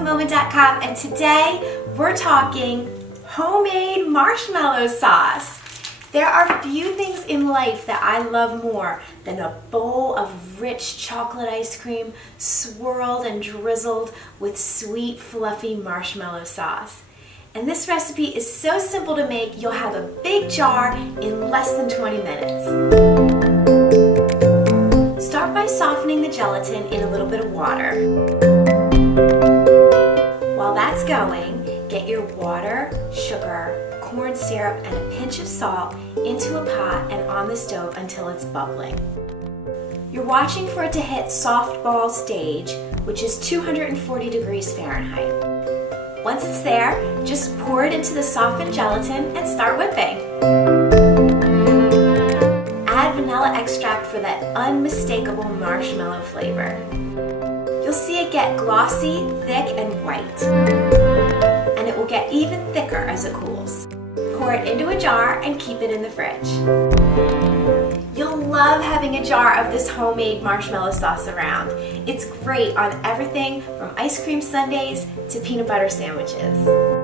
ChocolateMoment.com, and today we're talking homemade marshmallow sauce. There are few things in life that I love more than a bowl of rich chocolate ice cream swirled and drizzled with sweet, fluffy marshmallow sauce. And this recipe is so simple to make, you'll have a big jar in less than 20 minutes. Start by softening the gelatin in a little bit of water. While that's going, get your water, sugar, corn syrup, and a pinch of salt into a pot and on the stove until it's bubbling. You're watching for it to hit soft ball stage, which is 240 degrees Fahrenheit. Once it's there, just pour it into the softened gelatin and start whipping. Add vanilla extract for that unmistakable marshmallow flavor. You'll see it get glossy, thick, and white. And it will get even thicker as it cools. Pour it into a jar and keep it in the fridge. You'll love having a jar of this homemade marshmallow sauce around. It's great on everything from ice cream sundaes to peanut butter sandwiches.